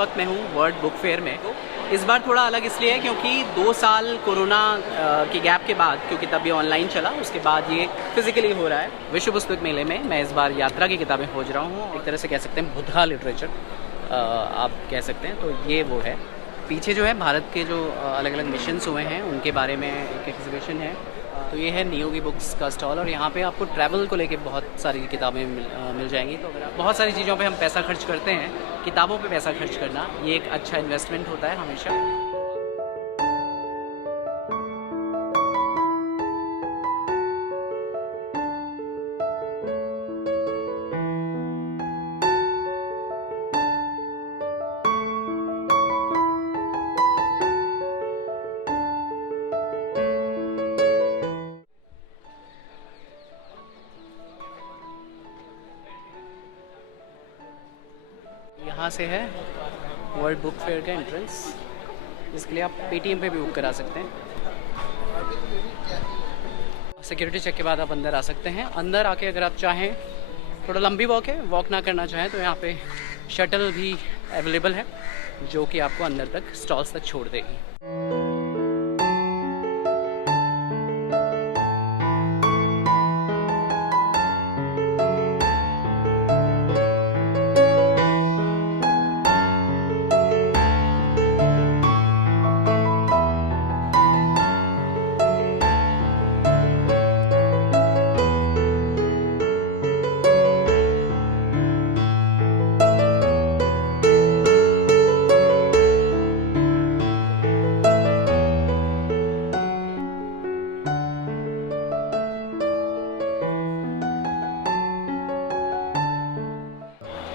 वक्त मैं हूँ वर्ल्ड बुक फेयर में। तो इस बार थोड़ा अलग इसलिए है क्योंकि 2 साल कोरोना के गैप के बाद, क्योंकि तब ये ऑनलाइन चला, उसके बाद ये फिजिकली हो रहा है। विश्व पुस्तक मेले में मैं इस बार यात्रा की किताबें खोज रहा हूँ। एक तरह से कह सकते हैं बुद्धा लिटरेचर आप कह सकते हैं। तो ये वो है, पीछे जो है भारत के जो अलग अलग मिशंस हुए हैं उनके बारे में एक एग्जीबिशन है। तो ये है नियोगी बुक्स का स्टॉल और यहाँ पे आपको ट्रैवल को लेके बहुत सारी किताबें मिल जाएंगी। तो अगर आप बहुत सारी चीज़ों पे हम पैसा खर्च करते हैं, किताबों पे पैसा खर्च करना ये एक अच्छा इन्वेस्टमेंट होता है हमेशा। यहाँ से है वर्ल्ड बुक फेयर का एंट्रेंस, जिसके लिए आप पेटीएम पे भी बुक करा सकते हैं। सिक्योरिटी चेक के बाद आप अंदर आ सकते हैं। अंदर आके अगर आप चाहें, थोड़ा लंबी वॉक है, वॉक ना करना चाहें तो यहाँ पे शटल भी अवेलेबल है जो कि आपको अंदर तक स्टॉल्स तक छोड़ देगी।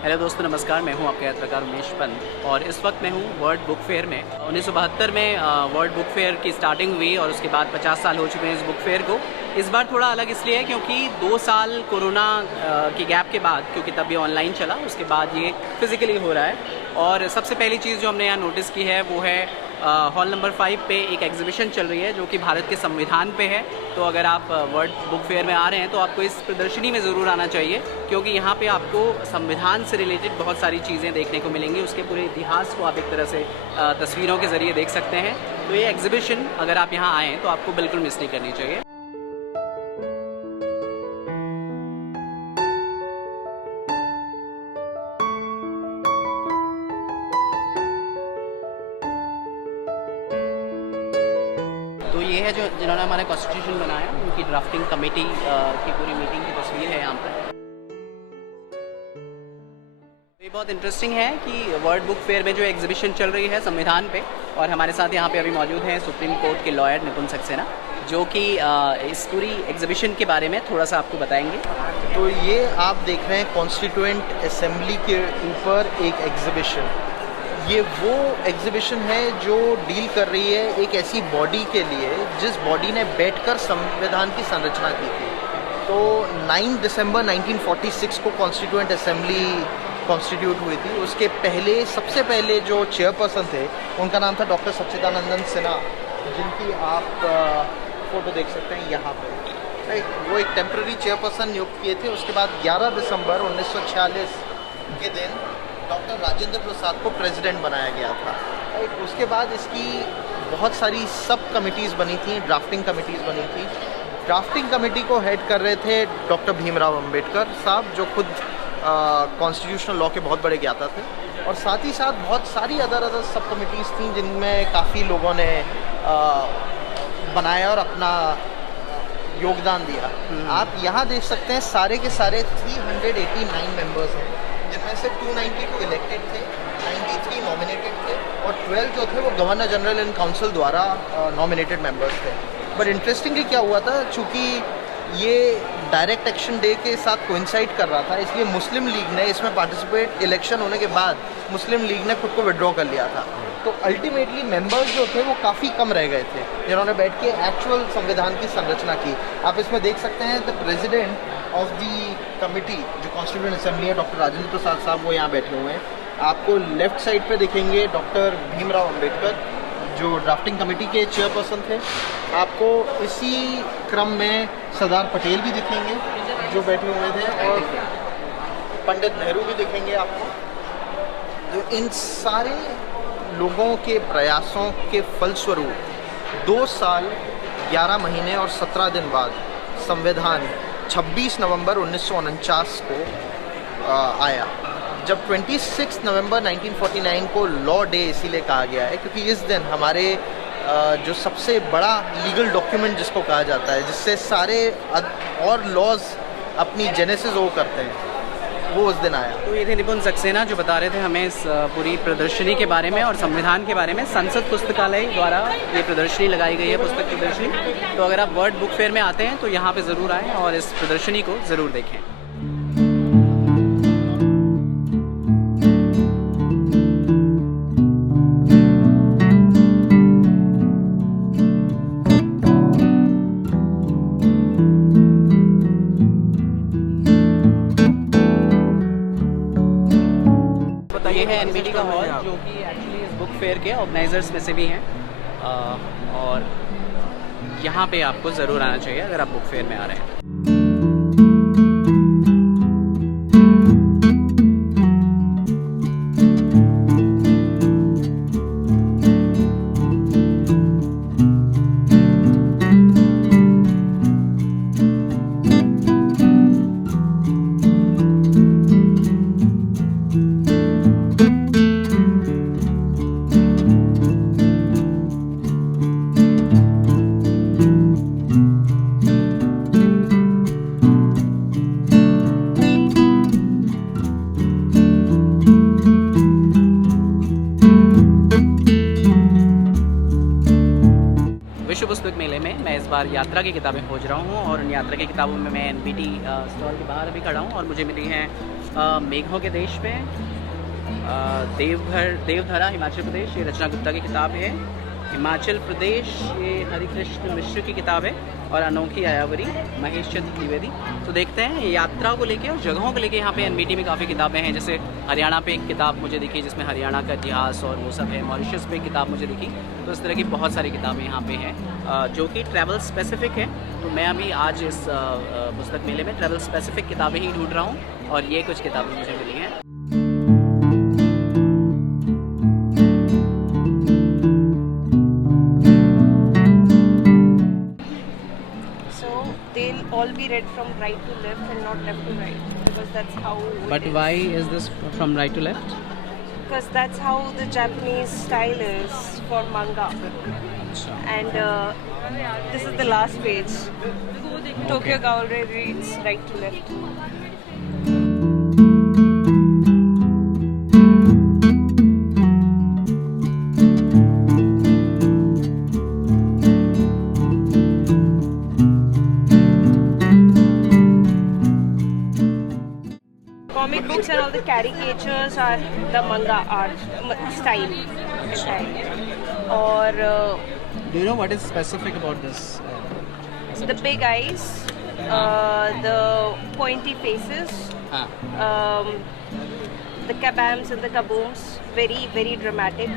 हेलो दोस्तों, नमस्कार। मैं हूं आपका यात्राकार उमेश पंत और इस वक्त मैं हूं वर्ल्ड बुक फेयर में। 1972 में वर्ल्ड बुक फेयर की स्टार्टिंग हुई और उसके बाद 50 साल हो चुके हैं इस बुक फेयर को। इस बार थोड़ा अलग इसलिए है क्योंकि 2 साल कोरोना के गैप के बाद, क्योंकि तब ये ऑनलाइन चला, उसके बाद ये फिजिकली हो रहा है। और सबसे पहली चीज़ जो हमने यहाँ नोटिस की है वो है हॉल नंबर 5 पे एक एग्जीबिशन चल रही है जो कि भारत के संविधान पे है। तो अगर आप वर्ल्ड बुक फेयर में आ रहे हैं तो आपको इस प्रदर्शनी में ज़रूर आना चाहिए, क्योंकि यहाँ पे आपको संविधान से रिलेटेड बहुत सारी चीज़ें देखने को मिलेंगी। उसके पूरे इतिहास को आप एक तरह से तस्वीरों के ज़रिए देख सकते हैं। तो ये एग्जीबिशन अगर आप यहाँ आएँ तो आपको बिल्कुल मिस नहीं करनी चाहिए। तो ये है जो जिन्होंने हमारा कॉन्स्टिट्यूशन बनाया, उनकी ड्राफ्टिंग कमेटी की पूरी मीटिंग की तस्वीर है यहाँ पर। ये बहुत इंटरेस्टिंग है कि वर्ल्ड बुक फेयर में जो एग्जीबिशन चल रही है संविधान पे, और हमारे साथ यहाँ पे अभी मौजूद हैं सुप्रीम कोर्ट के लॉयर निपुण सक्सेना, जो कि इस पूरी एग्जीबिशन के बारे में थोड़ा सा आपको बताएंगे। तो ये आप देख रहे हैं कॉन्स्टिट्यूएंट असेंबली के ऊपर एक एग्जीबिशन। ये वो एग्जीबिशन है जो डील कर रही है एक ऐसी बॉडी के लिए जिस बॉडी ने बैठकर संविधान की संरचना की थी। तो 9 दिसंबर 1946 को कॉन्स्टिट्यूएंट असेंबली कॉन्स्टिट्यूट हुई थी। उसके पहले सबसे पहले जो चेयरपर्सन थे उनका नाम था डॉक्टर सच्चिदानंद सिन्हा, जिनकी आप फोटो देख सकते हैं यहाँ पे। वो एक टेम्पररी चेयरपर्सन नियुक्त किए थे। उसके बाद 11 दिसंबर 1946 के दिन डॉक्टर राजेंद्र प्रसाद को प्रेसिडेंट बनाया गया था। उसके बाद इसकी बहुत सारी सब कमिटीज़ बनी थी, ड्राफ्टिंग कमिटीज़ बनी थी। ड्राफ्टिंग कमेटी को हेड कर रहे थे डॉक्टर भीमराव अंबेडकर साहब, जो खुद कॉन्स्टिट्यूशनल लॉ के बहुत बड़े ज्ञाता थे। और साथ ही साथ बहुत सारी अदर सब कमिटीज़ थी जिनमें काफ़ी लोगों ने बनाया और अपना योगदान दिया। आप यहाँ देख सकते हैं सारे के सारे 389 मेंबर्स हैं, जिनमें से 292 इलेक्टेड थे, 93 नॉमिनेटेड थे और 12 जो थे वो गवर्नर जनरल एंड काउंसिल द्वारा नॉमिनेटेड मेंबर्स थे। बट इंटरेस्टिंगली क्या हुआ था, चूँकि ये डायरेक्ट एक्शन डे के साथ कोइंसाइड कर रहा था, इसलिए मुस्लिम लीग ने इसमें पार्टिसिपेट, इलेक्शन होने के बाद मुस्लिम लीग ने खुद को विड्रॉ कर लिया था। तो अल्टीमेटली मेंबर्स जो थे वो काफ़ी कम रह गए थे जिन्होंने बैठ के एक्चुअल संविधान की संरचना की। आप इसमें देख सकते हैं the president of the committee जो कॉन्स्टिट्यूएंट असेंबली है, डॉक्टर राजेंद्र प्रसाद साहब, वो यहाँ बैठे हुए हैं। आपको लेफ्ट साइड पे दिखेंगे डॉक्टर भीमराव अंबेडकर, जो ड्राफ्टिंग कमेटी के चेयरपर्सन थे। आपको इसी क्रम में सरदार पटेल भी दिखेंगे जो बैठे हुए थे, और पंडित नेहरू भी दिखेंगे आपको। तो इन सारे लोगों के प्रयासों के फलस्वरूप 2 साल 11 महीने और 17 दिन बाद संविधान 26 नवंबर 1949 को आया। जब 26 नवंबर 1949 को लॉ डे इसीलिए कहा गया है क्योंकि इस दिन हमारे जो सबसे बड़ा लीगल डॉक्यूमेंट जिसको कहा जाता है, जिससे सारे और लॉज अपनी जेनेसिस वो करते हैं, वो उस दिन आया। तो ये थे निपुण सक्सेना जो बता रहे थे हमें इस पूरी प्रदर्शनी के बारे में और संविधान के बारे में। संसद पुस्तकालय द्वारा ये प्रदर्शनी लगाई गई है, पुस्तक प्रदर्शनी। तो अगर आप वर्ल्ड बुक फेयर में आते हैं तो यहाँ पे ज़रूर आएँ और इस प्रदर्शनी को ज़रूर देखें। ये है एनबीटी का हॉल जो कि एक्चुअली इस बुक फेयर के ऑर्गेनाइजर्स में से भी हैं और यहाँ पे आपको ज़रूर आना चाहिए अगर आप बुक फेयर में आ रहे हैं। विश्व पुस्तक मेले में मैं इस बार यात्रा की किताबें खोज रहा हूँ और उन यात्रा की किताबों में मैं एनबीटी स्टॉल के बाहर अभी खड़ा हूँ और मुझे मिली हैं मेघों के देश में देवधरा हिमाचल प्रदेश, ये रचना गुप्ता की किताब है। हिमाचल प्रदेश ये हरिकृष्ण मिश्र की किताब है और अनोखी आयावरी महेश चंद्र द्विवेदी। तो देखते हैं यात्रा को लेके और जगहों को लेके यहाँ पे एनबीटी में काफ़ी किताबें हैं। जैसे हरियाणा पे एक किताब मुझे दिखी जिसमें हरियाणा का इतिहास और वो सब है। मॉरिशस पे एक किताब मुझे दिखी। तो इस तरह की बहुत सारी किताबें यहाँ पे हैं जो कि ट्रैवल स्पेसिफिक है। तो मैं अभी आज इस पुस्तक मेले में ट्रैवल स्पेसिफिक किताबें ही ढूंढ रहा हूँ और ये कुछ किताबें मुझे मिली हैं। They'll all be read from right to left and not left to right because that's how. But why is this from right to left? Because that's how the Japanese style is for manga. And this is the last page. Tokyo Ghoul reads right to left. Comic books and all the caricatures are the manga art style. Or Do you know what is specific about this? the big eyes, the pointy faces, the kabams and the kabooms, very, very dramatic.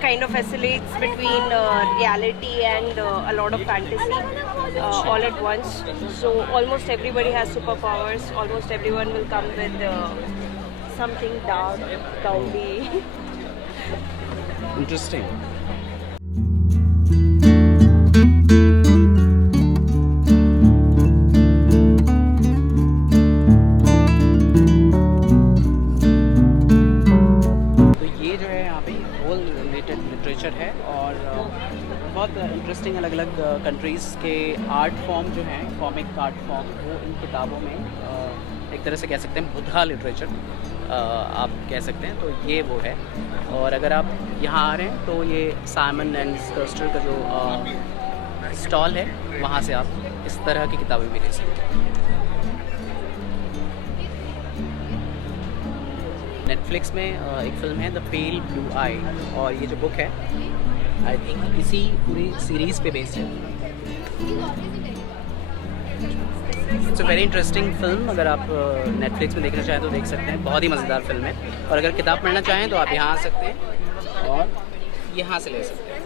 Kind of oscillates between reality and a lot of fantasy all at once. So almost everybody has superpowers. Almost everyone will come with something dark, cloudy. Interesting. Literature है और बहुत interesting अलग अलग countries के art form जो हैं, comic art form, वो इन किताबों में एक तरह से कह सकते हैं बुद्धा लिटरेचर आप कह सकते हैं। तो ये वो है। और अगर आप यहाँ आ रहे हैं तो ये साइमन एंड स्कर्स्टर का जो स्टॉल है वहाँ से आप इस तरह की किताबें भी ले सकते हैं। नेटफ्लिक्स में एक फिल्म है द पेल ब्लू आई और ये जो बुक है आई थिंक इसी पूरी सीरीज़ पे बेस्ड है। It's a very interesting film. अगर आप नेटफ्लिक्स में देखना चाहें तो देख सकते हैं, बहुत ही मज़ेदार फिल्म है। और अगर किताब पढ़ना चाहें तो आप यहाँ आ सकते हैं और यहाँ से ले सकते हैं।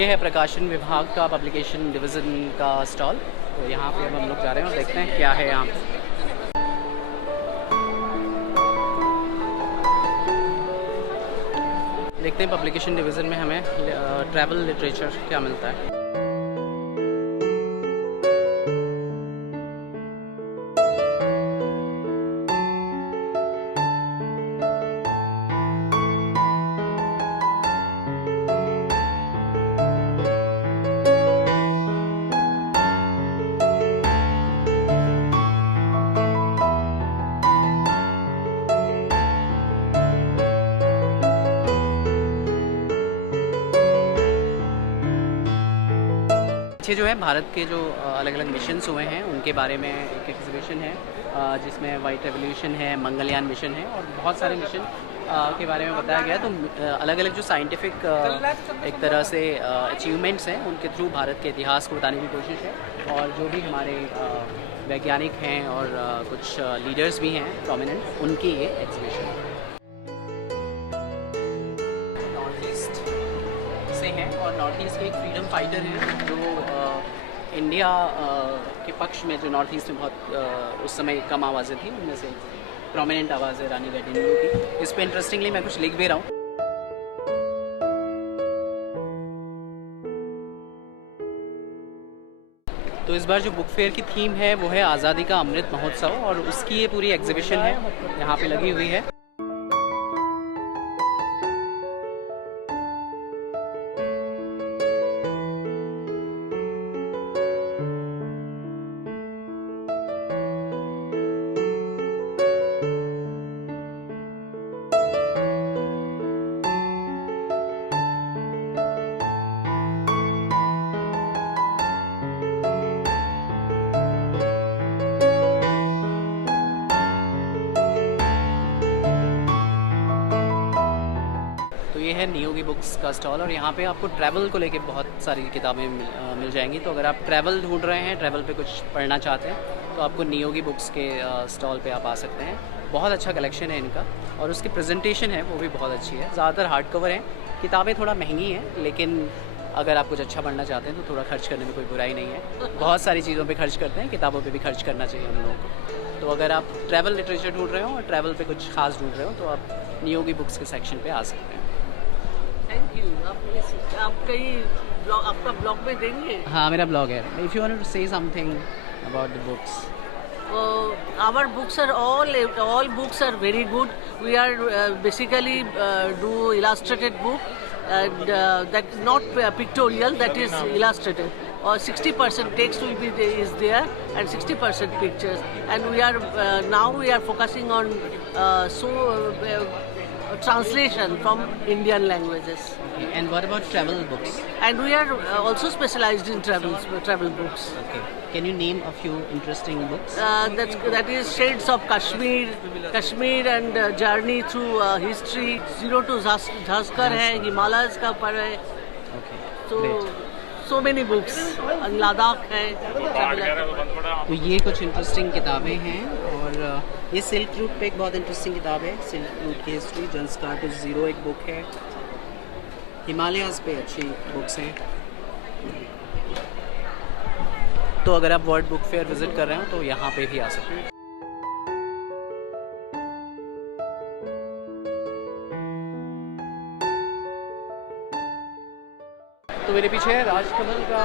ये है प्रकाशन विभाग का पब्लिकेशन डिवीज़न का स्टॉल तो यहाँ पे अब हम लोग जा रहे हैं और देखते हैं क्या है यहाँ पे। देखते हैं पब्लिकेशन डिवीज़न में हमें ट्रैवल लिटरेचर क्या मिलता है। पीछे जो है भारत के जो अलग अलग मिशंस हुए हैं उनके बारे में एक एग्जीबिशन है जिसमें वाइट रेवोल्यूशन है, मंगलयान मिशन है और बहुत सारे मिशन के बारे में बताया गया है। तो अलग अलग जो साइंटिफिक एक तरह से अचीवमेंट्स हैं उनके थ्रू भारत के इतिहास को बताने की कोशिश है और जो भी हमारे वैज्ञानिक हैं और कुछ लीडर्स भी हैं प्रोमिनेंट, उनकी ये एग्जीबिशन है। हैं और नॉर्थ ईस्ट के एक फ्रीडम फाइटर हैं जो इंडिया के पक्ष में, जो नॉर्थ ईस्ट में बहुत उस समय कम आवाज़ें थी, उनमें से प्रोमिनेंट आवाज़ है रानी वेडिंगो की। इस पर इंटरेस्टिंगली मैं कुछ लिख भी रहा हूँ। तो इस बार जो बुक फेयर की थीम है वो है आज़ादी का अमृत महोत्सव और उसकी ये पूरी एग्जीबिशन है यहाँ पे लगी हुई है। ये है नियोगी बुक्स का स्टॉल और यहाँ पे आपको ट्रैवल को लेके बहुत सारी किताबें मिल जाएंगी। तो अगर आप ट्रैवल ढूंढ रहे हैं, ट्रैवल पे कुछ पढ़ना चाहते हैं, तो आपको नियोगी बुक्स के स्टॉल पे आप आ सकते हैं। बहुत अच्छा कलेक्शन है इनका और उसकी प्रेजेंटेशन है वो भी बहुत अच्छी है। ज़्यादातर हार्ड कवर हैं, किताबें थोड़ा महंगी हैं, लेकिन अगर आप कुछ अच्छा पढ़ना चाहते हैं तो थोड़ा खर्च करने में कोई बुराई नहीं है। बहुत सारी चीज़ों पर खर्च करते हैं, किताबों पर भी खर्च करना चाहिए हम लोगों को। तो अगर आप ट्रैवल लिटरेचर ढूंढ रहे हो और ट्रैवल पे कुछ खास ढूंढ रहे हो तो आप नियोगी बुक्स के सेक्शन पे आ सकते हैं। Thank you. आप कहीं आपका ब्लॉग में देंगे? हाँ, मेरा ब्लॉग है। If you want to say something about the books. Our books are all books are very good. We are basically do illustrated book and that is not pictorial, that is illustrated. 60% text will be is there and 60% pictures. And we are now we are focusing on translation from Indian languages. Okay. And what about travel books? And we are also specialized in travel books. Okay. Can you name a few interesting books? That is Shades of Kashmir and Journey through History. Zero to Zaskar है, Himalayas का पर है. Okay. So many books. Ladakh है. तो ये कुछ interesting किताबें हैं और ये सिल्क रूट पे एक बहुत इंटरेस्टिंग किताब है, सिल्क रूट की हिस्ट्री। जंस्कार टू ज़ीरो एक बुक है। हिमालयाज़ पे अच्छी बुक्स हैं। तो अगर आप वर्ल्ड बुक फेयर विज़िट कर रहे हो तो यहाँ पे भी आ सकते हैं। तो मेरे पीछे है राजकमल का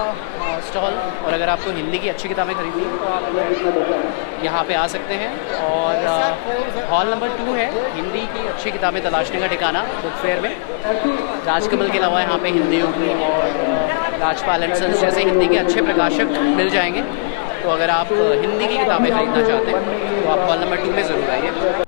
स्टॉल और अगर आपको हिंदी की अच्छी किताबें खरीदनी है तो आप यहाँ पे आ सकते हैं। और हॉल नंबर 2 है हिंदी की अच्छी किताबें तलाशने का ठिकाना बुक फेयर में। राजकमल के अलावा यहाँ पे हिंदियों की और राजपाल एंड सन्स जैसे हिंदी के अच्छे प्रकाशक मिल जाएंगे। तो अगर आप हिंदी की किताबें खरीदना चाहते हैं तो आप हॉल नंबर 2 में ज़रूर आइए।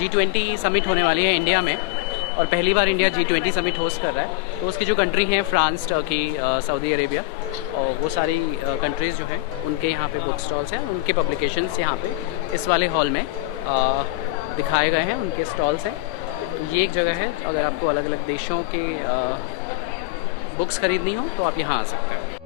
G20 समिट होने वाली है इंडिया में और पहली बार इंडिया G20 समिट होस्ट कर रहा है। तो उसकी जो कंट्री हैं फ्रांस, टर्की, सऊदी अरेबिया और वो सारी कंट्रीज़ जो हैं उनके यहाँ पे बुक स्टॉल्स हैं, उनके पब्लिकेशंस यहाँ पे इस वाले हॉल में दिखाए गए हैं, उनके स्टॉल्स हैं। ये एक जगह है, अगर आपको अलग अलग देशों के बुक्स खरीदनी हो तो आप यहाँ आ सकते हैं।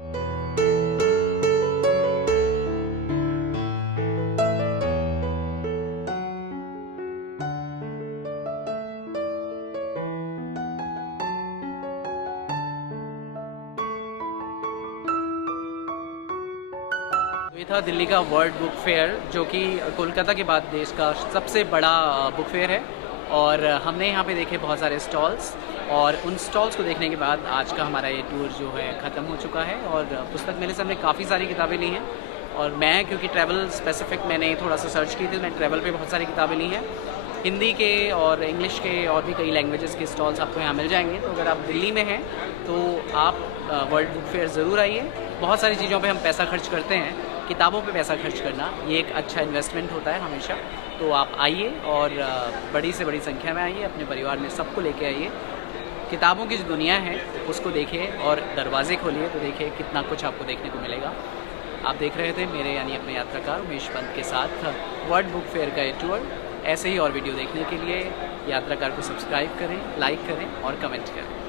ये था दिल्ली का वर्ल्ड बुक फेयर, जो कि कोलकाता के बाद देश का सबसे बड़ा बुक फेयर है। और हमने यहाँ पे देखे बहुत सारे स्टॉल्स, और उन स्टॉल्स को देखने के बाद आज का हमारा ये टूर जो है ख़त्म हो चुका है। और पुस्तक मेले से हमने काफ़ी सारी किताबें ली हैं, और मैं क्योंकि ट्रैवल स्पेसिफिक मैंने थोड़ा सा सर्च की थी, मैं ट्रैवल पे बहुत सारी किताबें ली हैं, हिंदी के और इंग्लिश के और भी कई लैंग्वेजेस के स्टॉल्स आपको यहाँ मिल जाएंगे। तो अगर आप दिल्ली में हैं तो आप वर्ल्ड बुक फेयर ज़रूर आइए। बहुत सारी चीज़ों पे हम पैसा खर्च करते हैं, किताबों पे पैसा खर्च करना ये एक अच्छा इन्वेस्टमेंट होता है हमेशा। तो आप आइए और बड़ी से बड़ी संख्या में आइए, अपने परिवार में सबको लेके आइए। किताबों की जो दुनिया है उसको देखिए, और दरवाजे खोलिए तो देखिए कितना कुछ आपको देखने को मिलेगा। आप देख रहे थे मेरे यानी अपने यात्राकार उमेश पंत के साथ वर्ल्ड बुक फेयर का ये टूर। ऐसे ही और वीडियो देखने के लिए यात्राकार को सब्सक्राइब करें, लाइक करें और कमेंट करें।